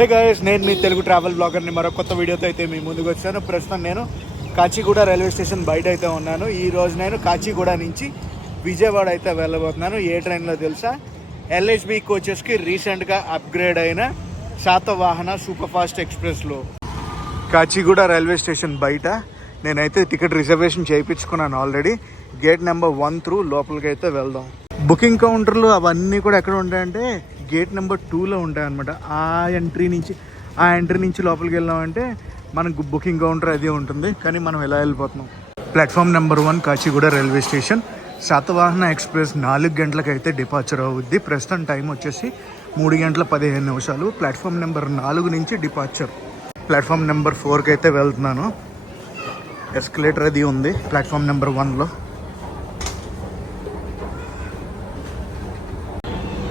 Hey guys, నేను మీ Telugu travel బ్లాగర్ని మరో కొత్త వీడియోతో అయితే మీ ముందుకు వచ్చాను. ప్రస్తుతం నేను కాచిగూడ రైల్వే స్టేషన్ బయట అయితే ఉన్నాను. ఈ రోజు నేను కాచిగూడ నుంచి విజయవాడ అయితే వెళ్ళబోతున్నాను. ఏ ట్రైన్లో తెలుసా? LHB కోచెస్కి రీసెంట్గా అప్గ్రేడ్ అయిన శాతవాహన సూపర్ ఫాస్ట్ ఎక్స్ప్రెస్లో. కాచిగూడ రైల్వే స్టేషన్ బయట నేనైతే టికెట్ రిజర్వేషన్ చేయించుకున్నాను ఆల్రెడీ. గేట్ నెంబర్ 1 త్రూ లోపలికి అయితే వెళ్దాం. బుకింగ్ కౌంటర్లు అవన్నీ కూడా ఎక్కడ ఉంటాయంటే గేట్ నెంబర్ 2లో ఉంటాయన్నమాట. ఆ ఎంట్రీ నుంచి లోపలికి వెళ్ళామంటే మనకు బుకింగ్ కౌంటర్ అది ఉంటుంది. కానీ మనం ఎలా వెళ్ళిపోతున్నాం? Platform number 1 Kacheguda railway station. Satavahana express 4 గంటలకు అయితే డిపార్చర్ అవుద్ది. ప్రస్తుతం టైం వచ్చేసి 3 గంటల 15 నిమిషాలు. ప్లాట్ఫామ్ నెంబర్ 4 నుంచి డిపార్చర్. ప్లాట్ఫామ్ నెంబర్ 4కి అయితే వెళ్తున్నాను. ఎస్కలేటర్ అది ఉంది ప్లాట్ఫామ్ నెంబర్ 1లో.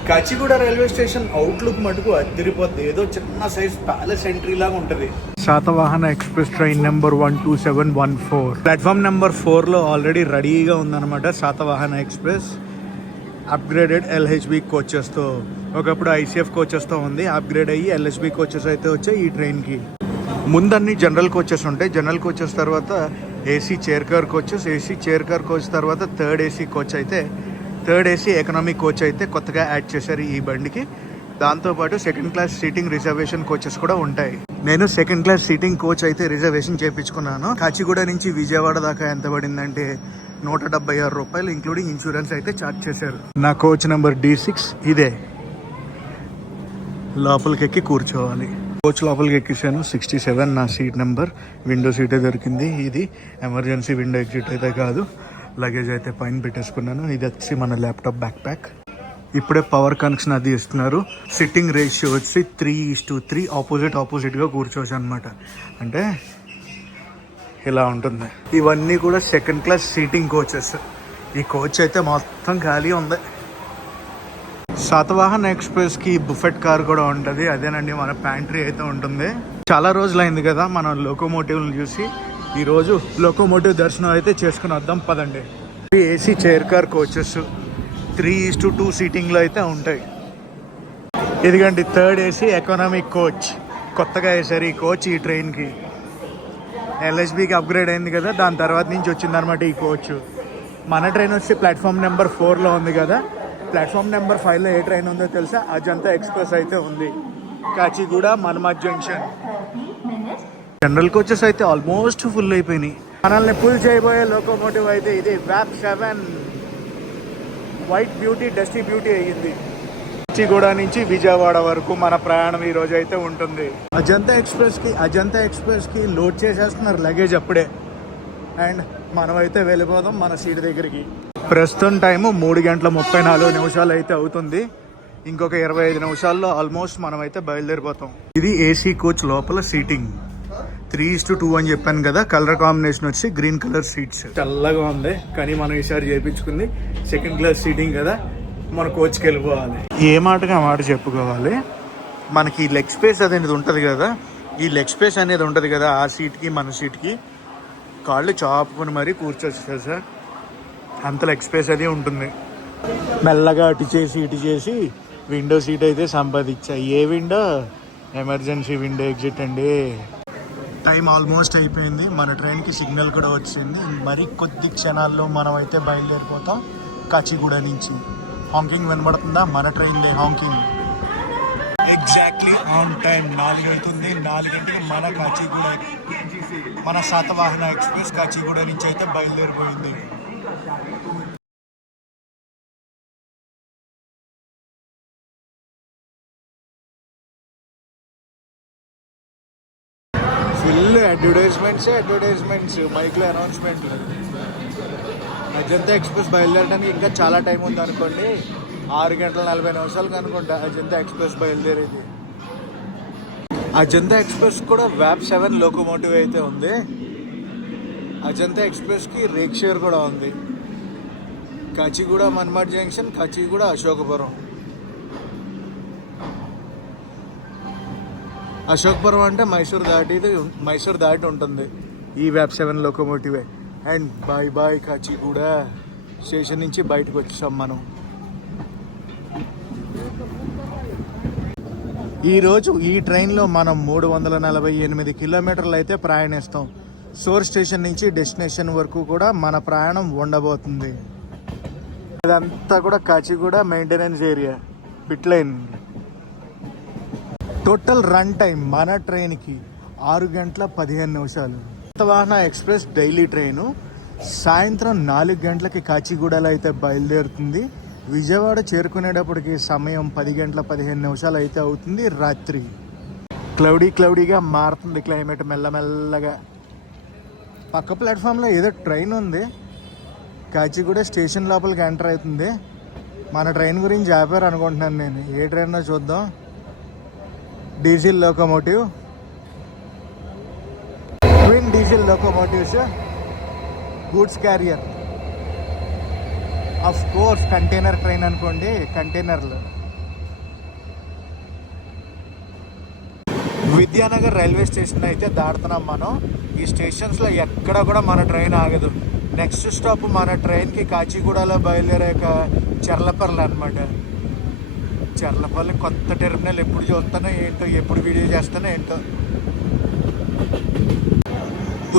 కాచిగూడ రైల్వే స్టేషన్ అవుట్లుక్ మటుకు అదిరిపోద్ది. ఏదో చిన్న సైజ్ ప్యాలెస్ ఎంట్రీ లాగా ఉంటుంది. Satavahana express train number 12714 platform number 4లో ఆల్రెడీ రెడీగా ఉందన్నమాట. శాతవాహన ఎక్స్ప్రెస్ అప్గ్రేడెడ్ LHB కోచెస్తో. ఒకప్పుడు ICF కోచెస్తో ఉంది, అప్గ్రేడ్ అయ్యి LHB కోచెస్ అయితే వచ్చాయి ఈ ట్రైన్కి. ముందన్నీ జనరల్ కోచెస్ ఉంటాయి. జనరల్ కోచెస్ తర్వాత AC chair car coaches, AC chair car coach తర్వాత థర్డ్ AC కోచ్ అయితే థర్డ్ AC ఎకనామిక్ కోచ్ అయితే కొత్తగా యాడ్ చేశారు ఈ బండికి. దాంతోపాటు second class seating reservation coaches కూడా ఉంటాయి. నేను సెకండ్ క్లాస్ సీటింగ్ కోచ్ అయితే రిజర్వేషన్ చేయించుకున్నాను. కాచిగూడ నుంచి విజయవాడ దాకా ఎంత పడిందంటే 176 రూపాయలు ఇంక్లూడింగ్ ఇన్సూరెన్స్ అయితే ఛార్జ్ చేశారు. నా కోచ్ నెంబర్ D6 ఇదే. లోపలికి ఎక్కి కూర్చోవాలి. కోచ్ లోపలికి ఎక్కించాను. 67 నా సీట్ నెంబర్. విండో సీటే దొరికింది. ఇది ఎమర్జెన్సీ విండో ఎగ్జిట్ అయితే కాదు. లగేజ్ అయితే పైన పెట్టేసుకున్నాను. ఇది వచ్చి మన ల్యాప్టాప్ బ్యాక్ ప్యాక్. ఇప్పుడే పవర్ కనెక్షన్ అది ఇస్తున్నారు. సిట్టింగ్ రేషియో వచ్చి 3:3 ఆపోజిట్గా కూర్చోవచ్చు అనమాట. అంటే ఇలా ఉంటుంది. ఇవన్నీ కూడా సెకండ్ క్లాస్ సీటింగ్ కోచెస్. ఈ కోచ్ అయితే మొత్తం ఖాళీ ఉంది. శాతవాహన ఎక్స్ప్రెస్కి బుఫెట్ కార్ కూడా ఉంటుంది. అదేనండి మన ప్యాంట్రీ అయితే ఉంటుంది. చాలా రోజులైంది కదా మనం లోకోమోటివ్ని చూసి. ఈరోజు లోకోమోటివ్ దర్శనం అయితే చేసుకుని వద్దాం పదండి. AC చైర్ కార్ కోచెస్ 3:2 సీటింగ్లో అయితే ఉంటాయి. ఇదిగండి థర్డ్ AC ఎకనామిక్ కోచ్. కొత్తగా వేసారు ఈ కోచ్ ఈ ట్రైన్కి. LHBకి అప్గ్రేడ్ అయింది కదా, దాని తర్వాత నుంచి వచ్చిందనమాట ఈ కోచ్. మన ట్రైన్ వచ్చి ప్లాట్ఫామ్ నెంబర్ 4లో ఉంది కదా. ప్లాట్ఫామ్ నెంబర్ 5లో ఏ ట్రైన్ ఉందో తెలుసా? అజంతా ఎక్స్ప్రెస్ అయితే ఉంది. Kacheguda Manmad junction. General coaches అయితే ఆల్మోస్ట్ ఫుల్ అయిపోయినాయి. మనల్ని పుల్ చేయబోయే లోకోమోటివ్ అయితే ఇది VAP 7 white beauty dusty beauty అయ్యింది. కాచిగూడ నుంచి విజయవాడ వరకు మన ప్రయాణం ఈ రోజు అయితే ఉంటుంది. అజంతా ఎక్స్ప్రెస్కి లోడ్ చేసేస్తున్నారు లగేజ్ అప్పుడే. అండ్ మనం అయితే వెళ్ళిపోదాం మన సీట్ దగ్గరికి. ప్రస్తుతం టైము 3 గంటల 34 నిమిషాలు అయితే అవుతుంది. ఇంకొక 25 నిమిషాల్లో ఆల్మోస్ట్ మనం అయితే బయలుదేరిపోతాం. ఇది AC కోచ్ లోపల సీటింగ్. 3:2 అని చెప్పాను కదా. కలర్ కాంబినేషన్ వచ్చి గ్రీన్ కలర్ సీట్స్. చల్లగా ఉంది కానీ మనం ఈసారి చేయించుకుంది సెకండ్ క్లాస్ సీటింగ్ కదా. మన కోచ్కి వెళ్ళిపోవాలి. ఏ మాటగా మాట చెప్పుకోవాలి. మనకి లెగ్ స్పేస్ అనేది ఉంటుంది కదా. ఈ లెగ్ స్పేస్ అనేది ఉంటుంది కదా, ఆ సీట్కి మన సీట్కి కాళ్ళు చాపుకొని మరీ కూర్చోవచ్చు సార్. అంత లెగ్ స్పేస్ అది ఉంటుంది. మెల్లగా అటు చేసి విండో సీట్ అయితే సంపాదించా. ఏ విండో? ఎమర్జెన్సీ విండో ఎగ్జిట్ అండి. టైం ఆల్మోస్ట్ అయిపోయింది. మన ట్రైన్కి సిగ్నల్ కూడా వచ్చింది. మరి కొద్ది క్షణాల్లో మనం అయితే బయలుదేరిపోతాం కాచిగూడ నుంచి. హాంకింగ్ వినబడుతుందా? మన ట్రైన్దే హాంకింగ్. ఎగ్జాక్ట్లీ ఆన్ టైం 4 అవుతుంది. 4 గంటలకు మన కాచిగూడ మన శాతవాహన ఎక్స్ప్రెస్ కాచిగూడ నుంచి అయితే బయలుదేరిపోయింది. ఫుల్ అడ్వర్టైజ్మెంట్స్ మైక్లో అనౌన్స్మెంట్లు. అజంతా ఎక్స్ప్రెస్ బయలుదేరడానికి ఇంకా చాలా టైం ఉంది అనుకోండి. 6 గంటల 40 నిమిషాలకు అనుకుంటా అజంతా ఎక్స్ప్రెస్ బయలుదేరేది. అజంతా ఎక్స్ప్రెస్ కూడా VAP 7 లోకోమోటివ్ అయితే ఉంది. అజంతా ఎక్స్ప్రెస్కి రేక్షేర్ కూడా ఉంది. కాచిగూడ మన్మాడ్ జంక్షన్, కాచిగూడ అశోకపురం. అశోకపురం అంటే మైసూర్ దాటి ఉంటుంది ఈ VAP 7 లోకోమోటివే. అండ్ బాయ్ కాచిగూడ స్టేషన్ నుంచి బయటకు వచ్చాం మనం. ఈరోజు ఈ ట్రైన్లో మనం 348 కిలోమీటర్లు అయితే ప్రయాణిస్తాం. సోర్ స్టేషన్ నుంచి డెస్టినేషన్ వరకు కూడా మన ప్రయాణం ఉండబోతుంది. ఇదంతా కూడా Kacheguda maintenance area, pit line. Total run time మన ట్రైన్కి 6 గంటల 15 నిమిషాలు. శాతవాహన ఎక్స్ప్రెస్ డైలీ ట్రైను సాయంత్రం 4 గంటలకి కాచిగూడలో అయితే బయలుదేరుతుంది. విజయవాడ చేరుకునేటప్పటికి సమయం 10 గంటల 15 నిమిషాలు అయితే అవుతుంది రాత్రి. క్లౌడీగా మారుతుంది క్లైమేట్ మెల్లమెల్లగా. పక్క ప్లాట్ఫామ్లో ఏదో ట్రైన్ ఉంది, కాచిగూడ స్టేషన్ లోపలికి ఎంటర్ అవుతుంది. మన ట్రైన్ గురించి ఆపారు అనుకుంటున్నాను నేను. ఏ ట్రైన్నో చూద్దాం. Diesel locomotive, twin diesel locomotives, goods carrier. Of course container train అనుకోండి, కంటైనర్లు. విద్యానగర్ రైల్వే స్టేషన్ అయితే దాటుతున్నాం మనం. ఈ స్టేషన్స్లో ఎక్కడ కూడా మన ట్రైన్ ఆగదు. నెక్స్ట్ స్టాప్ మన ట్రైన్కి కాచిగూడలో బయలుదేరాక చర్లపల్లి అనమాట. చర్లపల్లి కొత్త టెర్మినల్ ఎప్పుడు చూస్తానో ఏంటో, ఎప్పుడు వీడియో చేస్తానో ఏంటో.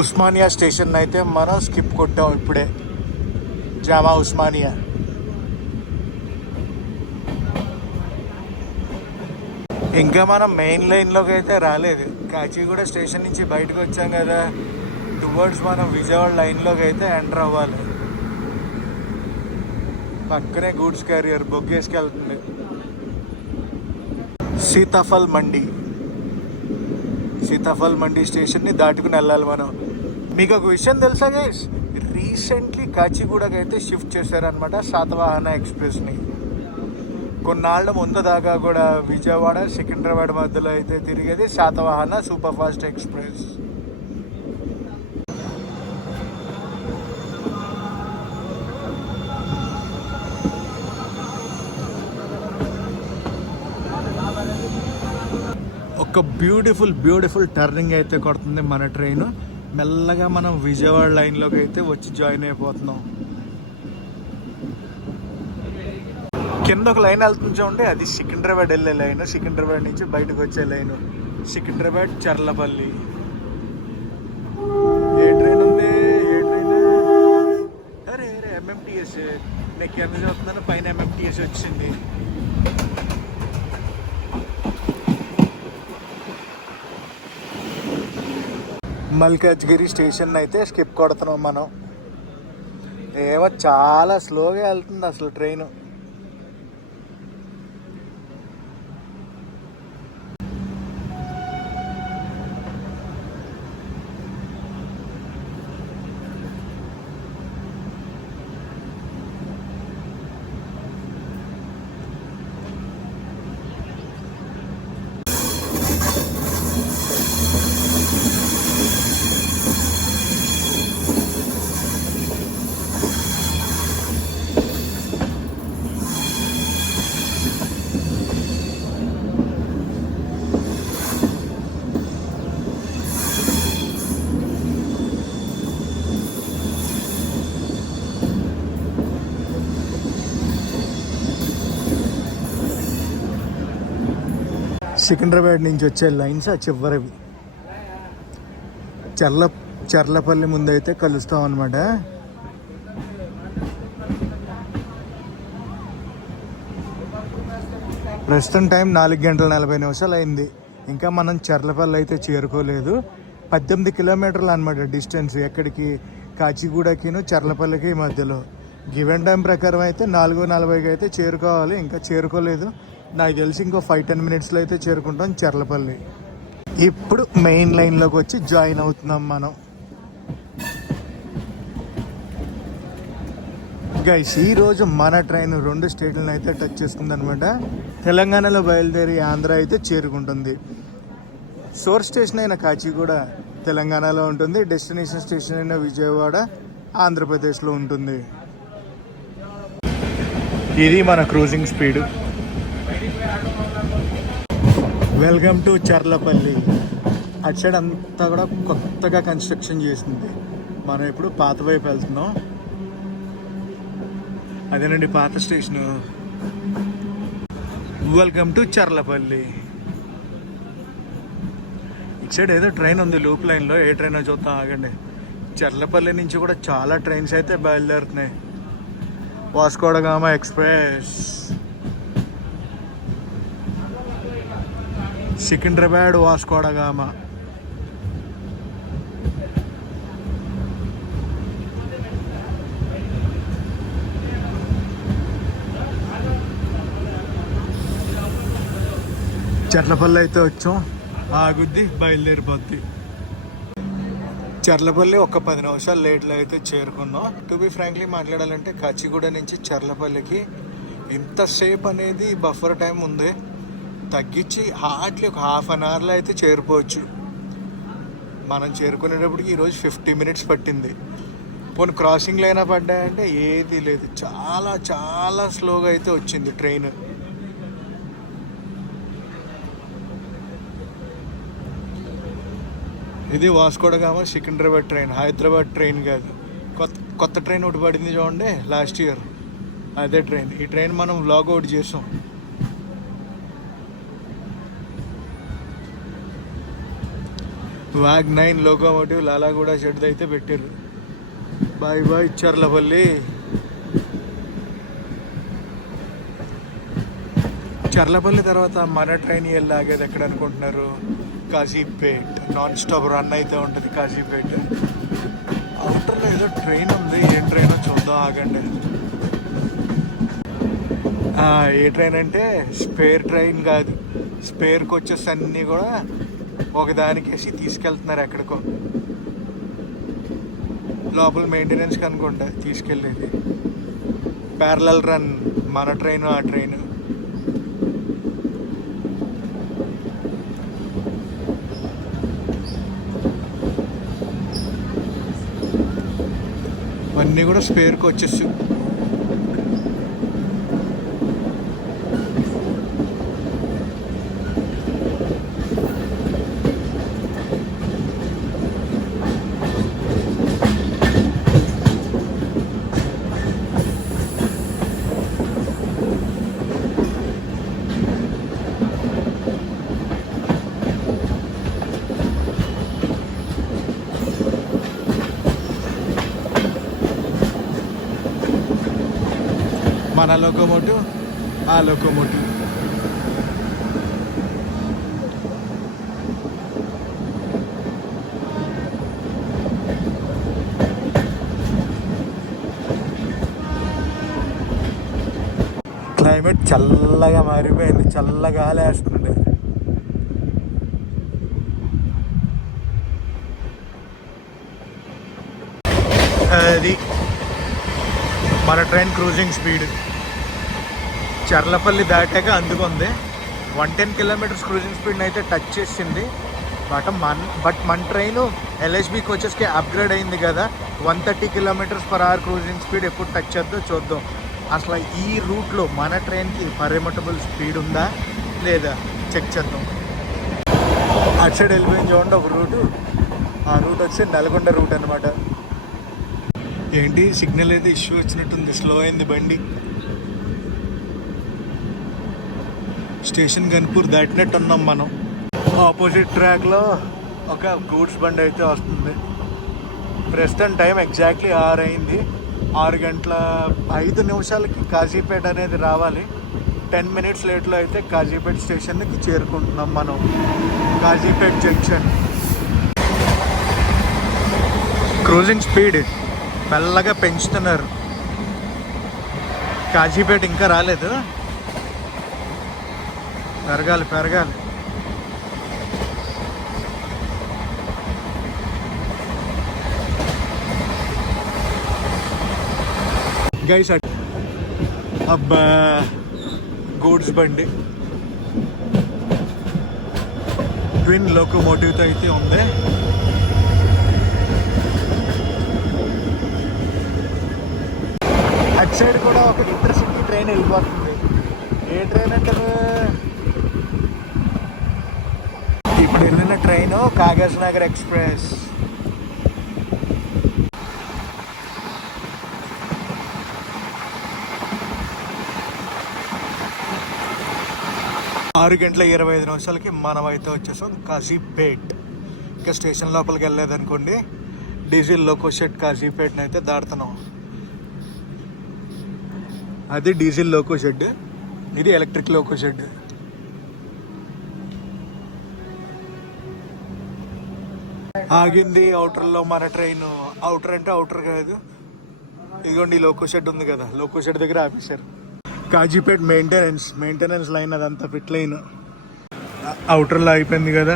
ఉస్మానియా స్టేషన్ అయితే మనం స్కిప్ కొట్టాం ఇప్పుడే. జామా ఉస్మానియా. ఇంకా మనం మెయిన్ లైన్లోకి అయితే రాలేదు. కాచిగూడ స్టేషన్ నుంచి బయటకు వచ్చాం కదా, టువర్డ్స్ మనం విజయవాడ లైన్లోకి అయితే ఎంటర్ అవ్వాలి. పక్కనే గూడ్స్ క్యారియర్ బొగ్గేసుకు వెళ్తుంది. సీతాఫల్ మండి స్టేషన్ని దాటుకుని వెళ్ళాలి మనం. మీకు ఒక విషయం తెలుసా గైస్, రీసెంట్లీ కాచిగూడకి అయితే షిఫ్ట్ చేశారనమాట శాతవాహన ఎక్స్ప్రెస్ని. కొన్నాళ్ళ ముందు దాకా కూడా విజయవాడ సికింద్రాబాద్ మధ్యలో అయితే తిరిగేది శాతవాహన సూపర్ ఫాస్ట్ ఎక్స్ప్రెస్. ఒక బ్యూటిఫుల్ టర్నింగ్ అయితే కొడుతుంది మన ట్రైన్. మెల్లగా మనం విజయవాడ లైన్లోకి అయితే వచ్చి జాయిన్ అయిపోతున్నాం. కింద ఒక లైన్ వెళ్తుంది చూడండి, అది సికింద్రాబాద్ వెళ్ళే లైన్. సికింద్రాబాద్ నుంచి బయటకు వచ్చే లైన్ సికింద్రాబాద్ చర్లపల్లి. ఏ ట్రైన్ ఉంది? అరే ఎంఎంటీఎస్. నేను కింద చూస్తున్నాను, పైన ఎంఎంటీఎస్ వచ్చింది. మల్కాజ్గిరి స్టేషన్ అయితే స్కిప్ కొడుతున్నాం మనం. ఏమో చాలా స్లోగా వెళ్తుంది అసలు ట్రైన్. సికింద్రాబాద్ నుంచి వచ్చే లైన్స్ ఆ చివరివి. చర్లపల్లి ముందు అయితే కలుస్తాం అనమాట. ప్రస్తుతం టైం 4 గంటల 40 నిమిషాలు అయింది. ఇంకా మనం చర్లపల్లి అయితే చేరుకోలేదు. 18 కిలోమీటర్లు అనమాట డిస్టెన్స్. ఎక్కడికి? కాచిగూడకిను చర్లపల్లికి మధ్యలో. గివెన్ టైం ప్రకారం అయితే 4:40కి అయితే చేరుకోవాలి. ఇంకా చేరుకోలేదు. నాకు తెలిసి ఇంకో 5-10 మినిట్స్లో అయితే చేరుకుంటాం చర్లపల్లి. ఇప్పుడు మెయిన్ లైన్లోకి వచ్చి జాయిన్ అవుతున్నాం మనం. గైస్, ఈరోజు మన ట్రైన్ 2 స్టేట్లను అయితే టచ్ చేసుకుంది అనమాట. తెలంగాణలో బయలుదేరి ఆంధ్ర అయితే చేరుకుంటుంది. సోర్స్ స్టేషన్ అయిన కాచిగూడ తెలంగాణలో ఉంటుంది. డెస్టినేషన్ స్టేషన్ అయిన విజయవాడ ఆంధ్రప్రదేశ్లో ఉంటుంది. ఇది మన cruising speed. Welcome to Charlapalli. అటు సైడ్ అంతా కూడా కొత్తగా కన్స్ట్రక్షన్ చేసింది. మనం ఇప్పుడు పాత వైపు వెళ్తున్నాం. అదేనండి పాత స్టేషను. Welcome to Charlapalli. అటు సైడ్ ఏదో ట్రైన్ ఉంది లూప్ లైన్లో, ఏ ట్రైన్ చూద్దాం ఆగండి. చర్లపల్లి నుంచి కూడా చాలా ట్రైన్స్ అయితే బయలుదేరుతున్నాయి. వాస్కోడగామా ఎక్స్ప్రెస్, సికింద్రాబాద్ వాస్కోడగామా. చర్లపల్లి అయితే వచ్చాం, ఆగుద్ది బయలుదేరిపోద్ది. చర్లపల్లి ఒక 10 నిమిషాలు లేట్లో అయితే చేరుకున్నాం. టు బి ఫ్రాంక్లీ మాట్లాడాలంటే కాచిగూడ నుంచి చర్లపల్లికి ఇంతసేపు అనేది బఫర్ టైం ఉంది. తగ్గించి హార్డ్లీ ఒక హాఫ్ అన్ అవర్లో అయితే చేరిపోవచ్చు. మనం చేరుకునేటప్పటికి ఈరోజు 50 మినిట్స్ పట్టింది. పోనీ క్రాసింగ్లో అయినా పడ్డాయంటే ఏది లేదు, చాలా చాలా స్లోగా అయితే వచ్చింది ట్రైన్. ఇది Vasco da Gama Secunderabad train, Hyderabad train కాదు. కొత్త ట్రైన్ ఒకటి పడింది చూడండి లాస్ట్ ఇయర్, అదే ట్రైన్. ఈ ట్రైన్ మనం వ్లాగ్ అవుట్ చేసాం. వాగ్ 9 లోకోమోటివ్ లాలాగూడ షెడ్ అయితే పెట్టారు. Bye bye Cherlapalli. చర్లపల్లి తర్వాత మన ట్రైన్ వెళ్ళాగేది ఎక్కడ అనుకుంటున్నారు? కాజీపేట్. నాన్ స్టాప్ రన్ అయితే ఉంటుంది కాజీపేట్. అవుటర్లో ఏదో ట్రైన్ ఉంది, ఏ ట్రైన్ చూద్దాం ఆగండి. ఏ ట్రైన్ అంటే స్పేర్ ట్రైన్ కాదు, స్పేర్ కోచెస్ అన్నీ కూడా ఒకదానికి వేసి తీసుకెళ్తున్నారు ఎక్కడికో. లోపల మెయింటెనెన్స్కి అనుకుంటా తీసుకెళ్ళేది. ప్యారలల్ రన్ మన ట్రైన్, ఆ ట్రైన్. అన్నీ కూడా స్పేర్ కోచెస్. మన లోకోమోటివ్, ఆ లోకోమోటివ్. క్లైమేట్ చల్లగా మారిపోయింది, చల్లగా వేస్తుంది. అది మన ట్రైన్ క్రూజింగ్ స్పీడ్. చర్లపల్లి దాటాక అందుకుంది. 110 కిలోమీటర్స్ క్రూజింగ్ స్పీడ్ని అయితే టచ్ చేసింది. బట్ మన ట్రైన్ ఎల్హెచ్బి కోచెస్కి అప్గ్రేడ్ అయింది కదా, 130 kilometers per hour cruising speed ఎప్పుడు టచ్ చేద్దో చూద్దాం. అసలు ఈ రూట్లో మన ట్రైన్కి పర్మిటబుల్ స్పీడ్ ఉందా లేదా చెక్ చేద్దాం. అటు సైడ్ వెళ్ళిపోయింది చూడండి ఒక రూటు. ఆ రూట్ వచ్చి నల్గొండ రూట్ అనమాట. ఏంటి సిగ్నల్ అయితే ఇష్యూ వచ్చినట్టుంది, స్లో అయింది బండి. స్టేషన్ గన్పూర్ దాటినట్టు ఉన్నాం మనం. ఆపోజిట్ ట్రాక్లో ఒక గూడ్స్ బండి అయితే వస్తుంది. ప్రస్తుతం టైం ఎగ్జాక్ట్లీ 6 అయింది. 6 గంటల 5 నిమిషాలకి కాజీపేట అనేది రావాలి. 10 మినిట్స్ లేట్లో అయితే కాజీపేట స్టేషన్కి చేరుకుంటున్నాం మనం. కాజీపేట జంక్షన్. క్రూజింగ్ స్పీడ్ మెల్లగా పెంచుతున్నారు. కాజీపేట ఇంకా రాలేదు, పెరగాలి. గైస్ అబ్బా గూడ్స్ బండి ట్విన్ లోకోమోటివ్తో అయితే ఉంది. అటు సైడ్ కూడా ఒక ఇంటర్సిటీ ట్రైన్ వెళ్ళిపోతుంది. ఏ ట్రైన్ అంటారు? ఇప్పుడు వెళ్ళిన ట్రైన్ కాగజ్ నగర్ ఎక్స్ప్రెస్. ఆరు గంటల 25 నిమిషాలకి మనం అయితే వచ్చేసాం కాజీపేట్. ఇంకా స్టేషన్ లోపలికి వెళ్ళలేదనుకోండి, డీజిల్ లోకో షెడ్ కాజీపేటని అయితే దాడుతున్నాం. అది డీజిల్ లోకో షెడ్, ఇది ఎలక్ట్రిక్ లోకో షెడ్. ఆగింది అవుటర్లో మన ట్రైన్. అవుటర్ అంటే అవుటర్ కాదు, ఇదిగోండి లోకో షెడ్ ఉంది కదా, లోకో షెడ్ దగ్గర ఆపేశారు. కాజీపేట్ మెయింటెనెన్స్ లైన్ అదంతా పిట్ లైన్. అవుటర్లో అయిపోయింది కదా,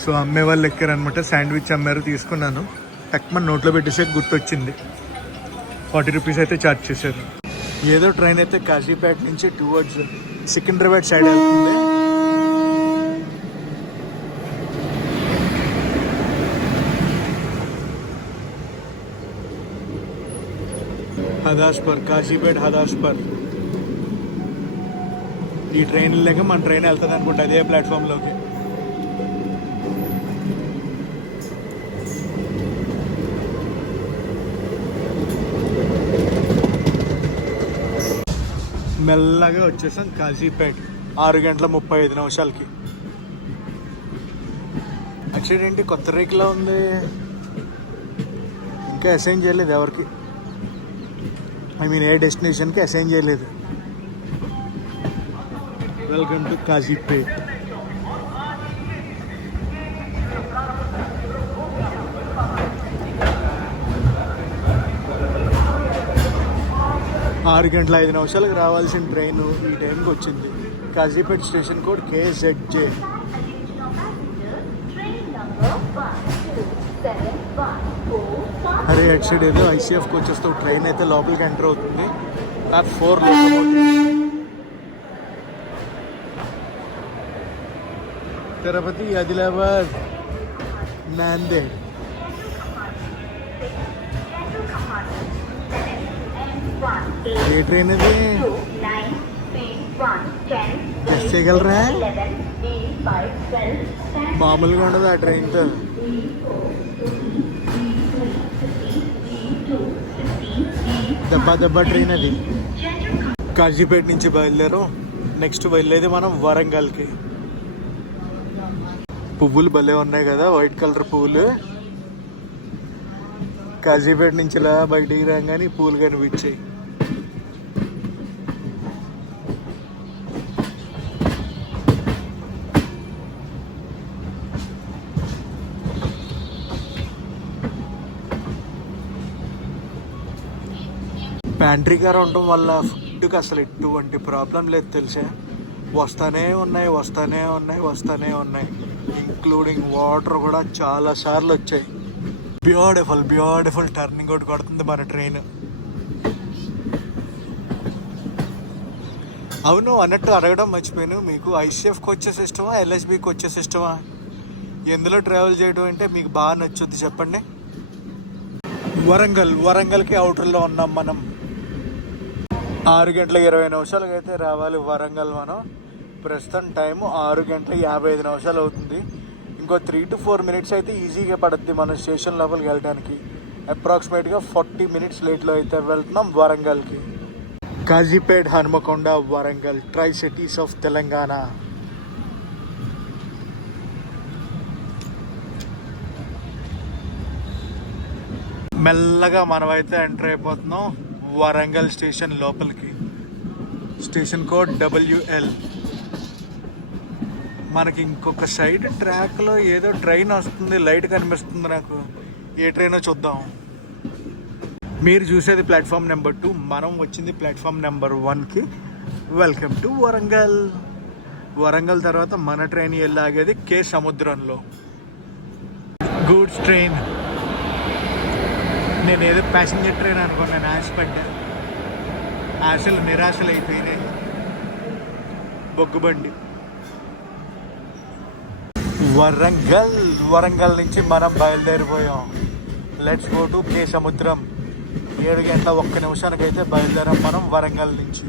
సో అమ్మే వాళ్ళు ఎక్కారనమాట. శాండ్విచ్ అమ్మారు, తీసుకున్నాను. టక్మన్ నోట్లో పెట్టేసే గుర్తొచ్చింది. 40 రూపీస్ అయితే ఛార్జ్ చేశారు. ఏదో ట్రైన్ అయితే కాజీపేట నుంచి టువర్డ్స్ సికింద్రాబాద్ సైడ్ వెళ్తుంది. హదాస్పర్, కాజీపేట హదాస్పర్. ఈ ట్రైన్ లేక మన ట్రైన్ వెళ్తుంది అనుకుంటా అదే ప్లాట్ఫామ్లోకి. మెల్లగా వచ్చేసాం కాజీపేట. 6:35 యాక్చువల్లీ ఏంటి కొత్త రేకులా ఉంది, ఇంకా అసైన్ చేయలేదు ఎవరికి. ఐ మీన్ ఏ డెస్టినేషన్కి అసైన్ చేయలేదు. Welcome to Kazipet. ఆరు గంటల 5 నిమిషాలకు రావాల్సిన ట్రైన్ ఈ టైంకి వచ్చింది. Kazipet station code KZJ. అరే అటు సైడ్ ఏదో ICF కోచెస్తో ట్రైన్ అయితే లోపలికి ఎంటర్ అవుతుంది. నాకు 4 తిరుపతి, ఆదిలాబాద్, నాందేడ్. ఏ ట్రైన్ అది టెస్ట్ చేయగలరా? మామూలుగా ఉండదు ఆ ట్రైన్తో. దెబ్బ ట్రైన్ అది. కాజీపేట నుంచి బయలుదేరాం. నెక్స్ట్ బయలుదేరి మనం వరంగల్కి. పువ్వులు భలే ఉన్నాయి కదా, వైట్ కలర్ పువ్వులు. కాజీపేట నుంచి ఇలా బయటికి రాగానే పూలు కనిపించాయి. ప్యాంట్రీ కార్ ఉండటం వల్ల ఫుడ్కి అసలు ఎటువంటి ప్రాబ్లం లేదు తెలుసా. వస్తూనే ఉన్నాయి. ఇంక్లూడింగ్ వాటర్ కూడా చాలా సార్లు వచ్చాయి. బ్యూటిఫుల్ టర్నింగ్ అవుట్ కొడుతుంది మన ట్రైన్. అవును, అన్నట్టు అడగడం మర్చిపోయాను, మీకు ICF కోచెస్ ఇష్టమా, LHB కోచెస్ ఇష్టమా? ఎందులో ట్రావెల్ చేయడం అంటే మీకు బాగా నచ్చుద్ది చెప్పండి. వరంగల్కి అవుటర్లో ఉన్నాం మనం. 6:20 అయితే రావాలి వరంగల్ మనం. ప్రస్తుతం టైము 6:55 అవుతుంది. ఇంకో 3 to 4 minutes అయితే ఈజీగా పడుద్ది మన స్టేషన్ లోపలికి వెళ్ళడానికి. అప్రాక్సిమేట్గా 40 minutes లేట్లో అయితే వెళ్తున్నాం వరంగల్కి. Kazipet, Hanamkonda, Warangal, tri cities of Telangana. మెల్లగా మనమైతే ఎంటర్ అయిపోతున్నాం వరంగల్ స్టేషన్ లోపలికి. Station code WL. మనకి ఇంకొక సైడ్ ట్రాక్లో ఏదో ట్రైన్ వస్తుంది, లైట్ కనిపిస్తుంది నాకు. ఏ ట్రైనో చూద్దాం. మీరు చూసేది ప్లాట్ఫామ్ నెంబర్ 2, మనం వచ్చింది ప్లాట్ఫామ్ నెంబర్ 1కి. వెల్కమ్ టు వరంగల్ తర్వాత మన ట్రైన్ వెళ్ళాగేది K సముద్రంలో. Goods train. నేను ఏదో ప్యాసింజర్ ట్రైన్ అనుకున్నాను, ఆశపడ్డా. ఆశలు నిరాశలు అయిపోయినాయి. బొగ్గుబండి. వరంగల్ నుంచి మనం బయలుదేరిపోయాం. లెట్స్ గో టు K సముద్రం. 7:01 అయితే బయలుదేరాం మనం వరంగల్ నుంచి.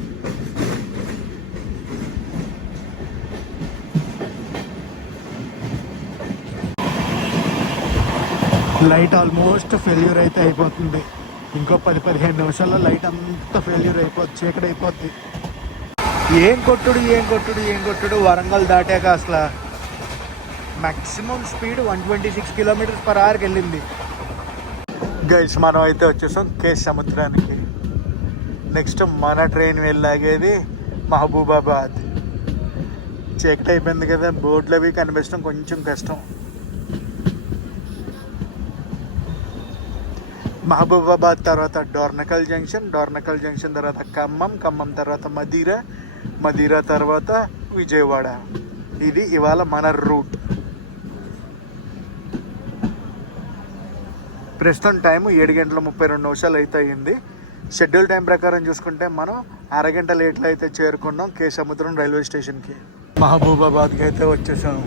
లైట్ ఆల్మోస్ట్ ఫెయిల్యూర్ అయితే అయిపోతుంది. ఇంకో 10-15 నిమిషాల్లో లైట్ అంతా ఫెయిల్యూర్ అయిపోద్ది, చీకటి అయిపోద్ది. ఏం కొట్టుడు వరంగల్ దాటాక అసలు మ్యాక్సిమం స్పీడ్ 126 km/h వెళ్ళింది. గైస్ మనం అయితే వచ్చేసాం కేస్ సముద్రానికి. నెక్స్ట్ మన ట్రైన్ వెళ్ళాగేది మహబూబాబాద్. చీకటి అయిపోయింది కదా, బోర్డులు అవి కనిపించడం కొంచెం కష్టం. మహబూబాబాద్ తర్వాత డోర్నకల్ జంక్షన్ తర్వాత ఖమ్మం తర్వాత మదీరా తర్వాత విజయవాడ. ఇది ఇవాళ మన రూట్. ప్రస్తుతం టైం 7:32 అయితే అయింది. షెడ్యూల్ టైం ప్రకారం చూసుకుంటే మనం అరగంట లేట్లో అయితే చేరుకున్నాం కేసముద్రం రైల్వే స్టేషన్కి. మహబూబాబాద్కి అయితే వచ్చేసాం.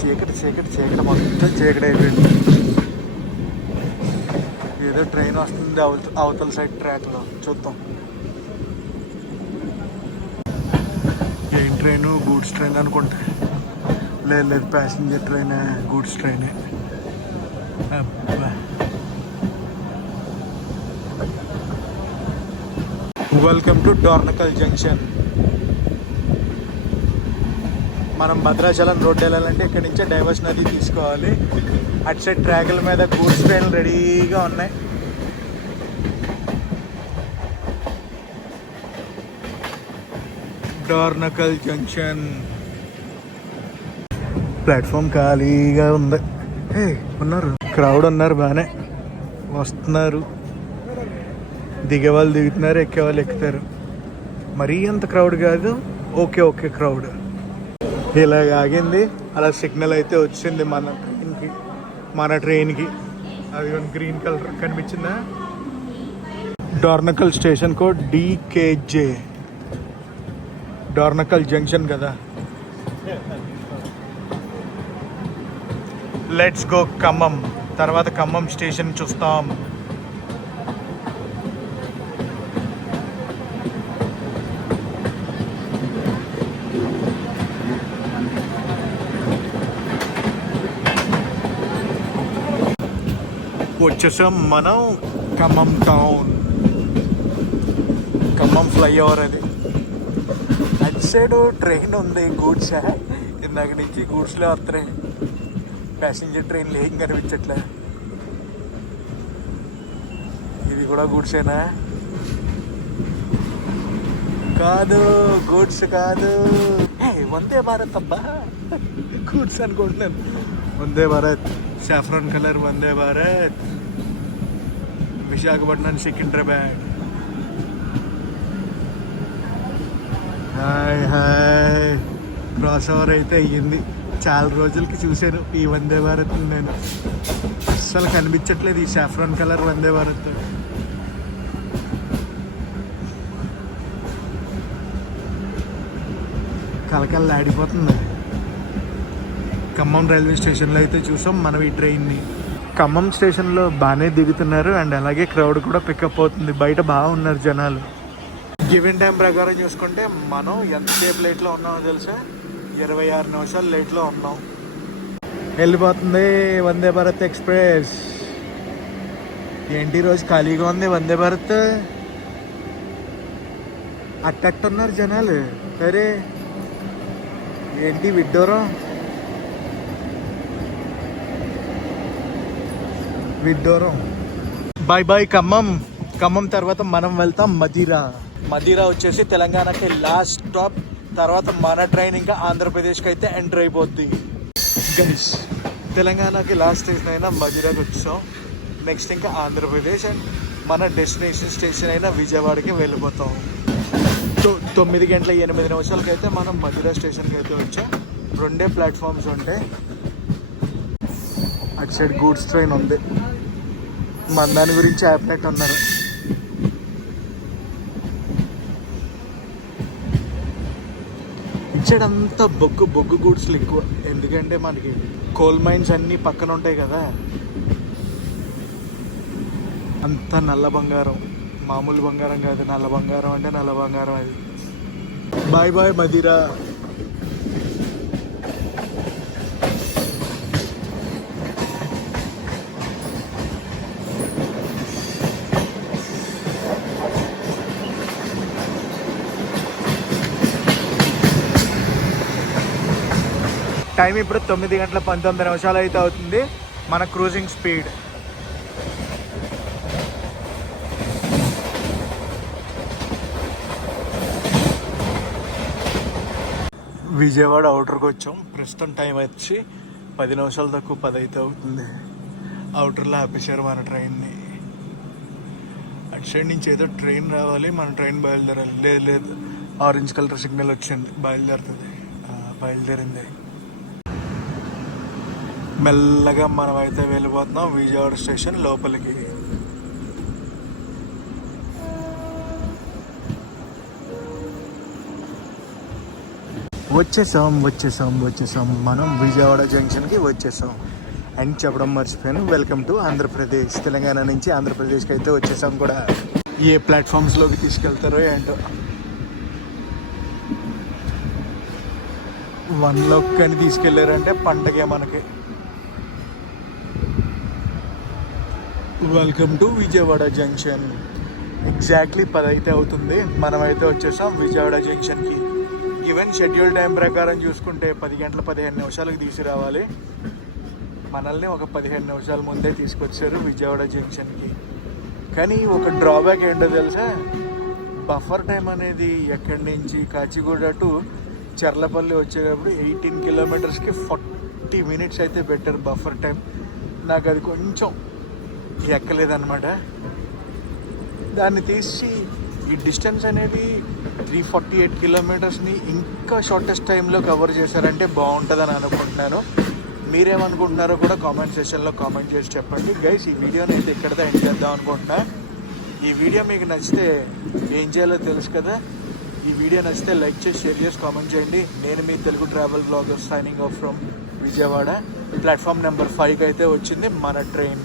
చీకటి మొత్తం చీకటి అయిపోయింది. ఏదో ట్రైన్ వస్తుంది అవతల సైడ్ ట్రాక్లో, చూద్దాం. ఏం ట్రైను? గూడ్స్ ట్రైన్ అనుకుంటా. లేదు ప్యాసింజర్ ట్రైనే, గూడ్స్ ట్రైనే. Welcome to Dornakal junction. మనం భద్రాచలం రోడ్డు వెళ్ళాలంటే ఇక్కడి నుంచే డైవర్షన్ అది తీసుకోవాలి. అటు సైడ్ ట్రాకుల మీద గూడ్స్ ట్రైన్లు రెడీగా ఉన్నాయి. డోర్నకల్ జంక్షన్ ప్లాట్ఫామ్ ఖాళీగా ఉంది. క్రౌడ్ ఉన్నారు, బాగానే వస్తున్నారు. దిగేవాళ్ళు దిగుతున్నారు, ఎక్కేవాళ్ళు ఎక్కుతారు. మరీ అంత క్రౌడ్ కాదు, ఓకే క్రౌడ్. ఇలాగ ఆగింది, అలా సిగ్నల్ అయితే వచ్చింది మన ట్రైన్కి. అది గ్రీన్ కలర్ కనిపించిందా? Dornakal station code DKJ. Dornakal junction కదా. Let's go Khammam. తర్వాత ఖమ్మం స్టేషన్ చూస్తాం. వచ్చేసాం మనం ఖమ్మం టౌన్. ఖమ్మం ఫ్లైఓవర్ అది. అటు సైడ్ ట్రైన్ ఉంది గూడ్స్. ఇందాక నుంచి గూడ్స్లో వస్తున్నాయి, ప్యాసింజర్ ట్రైన్లు ఏం కనిపించట్లే. ఇది కూడా గూడ్సేనా? కాదు, గూడ్స్ కాదు. వందే భారత్ అబ్బా, గూడ్స్ అనుకుంటున్నాను. Vande Bharat, saffron colour Vande Bharat, Visakhapatnam Secunderabad. Hi crossover అయితే అయ్యింది. చాలా రోజులకి చూశాను ఈ వందే భారత్. నేను అస్సలు కనిపించట్లేదు ఈ saffron colour Vande Bharat. కలకల్లా ఆడిపోతుంది. Khammam railway స్టేషన్లో అయితే చూసాం మనం ఈ ట్రైన్ని. ఖమ్మం స్టేషన్లో బాగానే దిగుతున్నారు అండ్ అలాగే క్రౌడ్ కూడా పికప్ అవుతుంది. బయట బాగున్నారు జనాలు. గివెన్ టైం ప్రకారం చూసుకుంటే మనం ఎంతసేపు లేట్లో ఉన్నామో తెలుసా? 26 నిమిషాలు లేట్లో ఉన్నాం. వెళ్ళిపోతుంది వందే భారత్ ఎక్స్ప్రెస్. ఏంటి రోజు ఖాళీగా ఉంది వందే భారత్? అట్టట్టున్నారు జనాలు. సరే ఏంటి విడ్డూరం? బాయ్ ఖమ్మం తర్వాత మనం వెళ్తాం మదీరా వచ్చేసి తెలంగాణకి లాస్ట్ స్టాప్. తర్వాత మన ట్రైన్ ఇంకా ఆంధ్రప్రదేశ్కి అయితే ఎంటర్ అయిపోద్ది. గైస్ తెలంగాణకి లాస్ట్ స్టేషన్ అయినా మదీరాకి వచ్చాం. నెక్స్ట్ ఇంకా ఆంధ్రప్రదేశ్ అండ్ మన డెస్టినేషన్ స్టేషన్ అయినా విజయవాడకి వెళ్ళిపోతాం. 9:08 అయితే మనం మదీరా స్టేషన్కి అయితే వచ్చాం. 2 ప్లాట్ఫామ్స్ ఉంటాయి. అటు సైడ్ గూడ్స్ ట్రైన్ ఉంది. మన దాని గురించి యాప్నెట్ ఉన్నారు. ఇచ్చాడంతా బొగ్గు గూడ్స్లు ఎక్కువ. ఎందుకంటే మనకి కోల్ మైన్స్ అన్నీ పక్కన ఉంటాయి కదా. అంతా నల్ల బంగారం, మామూలు బంగారం కాదు. నల్ల బంగారం అంటే నల్ల బంగారం. అది బాయ్ మదీరా. టైం ఇప్పుడు 9:19 అయితే అవుతుంది. మన క్రూజింగ్ స్పీడ్ విజయవాడ అవుటర్కి వచ్చాం. ప్రస్తుతం టైం వచ్చి 10 నిమిషాలు తక్కువ 10 అయితే అవుతుంది. అవుటర్లో ఆపేశారు మన ట్రైన్ని. అటు సైడ్ నుంచి ఏదో ట్రైన్ రావాలి, మన ట్రైన్ బయలుదేరాలి. లేదు ఆరెంజ్ కలర్ సిగ్నల్ వచ్చింది, బయలుదేరింది. మెల్లగా మనం అయితే వెళ్ళిపోతున్నాం విజయవాడ స్టేషన్ లోపలికి. వచ్చేసాం మనం విజయవాడ జంక్షన్కి వచ్చేసాం. అండ్ చెప్పడం మర్చిపోయాను, వెల్కమ్ టు ఆంధ్రప్రదేశ్. తెలంగాణ నుంచి ఆంధ్రప్రదేశ్కి అయితే వచ్చేసాం కూడా. ఏ ప్లాట్ఫామ్స్లోకి తీసుకెళ్తారో ఏంటో. 1లోకి కానీ తీసుకెళ్ళారంటే పండగే మనకి. Welcome to Vijayawada junction. Exactly 10 అయితే అవుతుంది. మనమైతే వచ్చేసాం విజయవాడ జంక్షన్కి. ఈవెన్ షెడ్యూల్ టైం ప్రకారం చూసుకుంటే 10 గంటల 15 నిమిషాలకు తీసుకురావాలి. మనల్ని ఒక 15 నిమిషాల ముందే తీసుకొచ్చారు విజయవాడ జంక్షన్కి. కానీ ఒక డ్రాబ్యాక్ ఏంటో తెలుసా, బఫర్ టైం అనేది ఎక్కడి నుంచి కాచిగూడ టు చర్లపల్లి వచ్చేటప్పుడు 18 కిలోమీటర్స్కి 40 మినిట్స్ అయితే పెట్టారు బఫర్ టైం. నాకు అది కొంచెం ఎక్కలేదన్నమాట. దాన్ని తీసి ఈ డిస్టెన్స్ అనేది 348 కిలోమీటర్స్ని ఇంకా షార్టెస్ట్ టైంలో కవర్ చేశారంటే బాగుంటుందని అనుకుంటున్నాను. మీరేమనుకుంటున్నారో కూడా కామెంట్ సెక్షన్లో కామెంట్ చేసి చెప్పండి. గైస్, ఈ వీడియోని అయితే ఇక్కడితో ఎండ్ చేద్దాం అనుకుంటున్నా. ఈ వీడియో మీకు నచ్చితే ఏం చేయాలో తెలుసు కదా. ఈ వీడియో నచ్చితే లైక్ చేసి, షేర్ చేసి, కామెంట్ చేయండి. నేను మీ Telugu travel blogger signing off from Vijayawada. Platform number 5 అయితే వచ్చింది మన ట్రైన్.